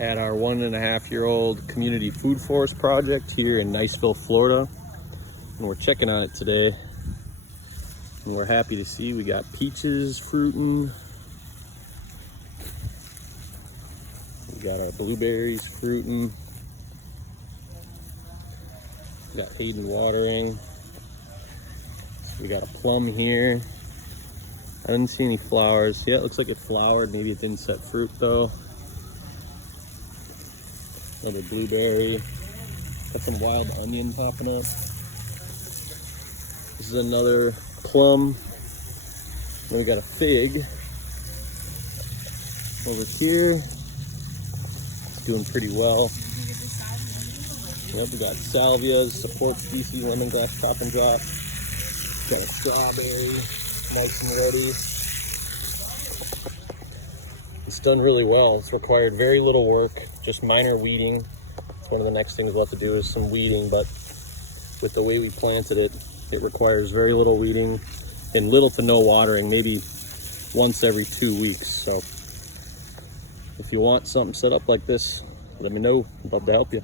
at our 1.5-year-old community food forest project here in Niceville, Florida. And we're checking on it today. And we're happy to see we got peaches fruiting. We got our blueberries fruiting. We got Hayden watering. We got a plum here. I didn't see any flowers. Yeah, it looks like it flowered. Maybe it didn't set fruit though. Another blueberry. Got some wild onion popping up. This is another plum. Then we got a fig over here. It's doing pretty well. Yep, we got salvias, support species, lemongrass, top and drop. Got a strawberry, nice and ready. It's done really well. It's required very little work, just minor weeding. It's one of the next things we'll have to do is some weeding, but with the way we planted it, it requires very little weeding and little to no watering, maybe once every 2 weeks. So if you want something set up like this, let me know. I'd love to help you.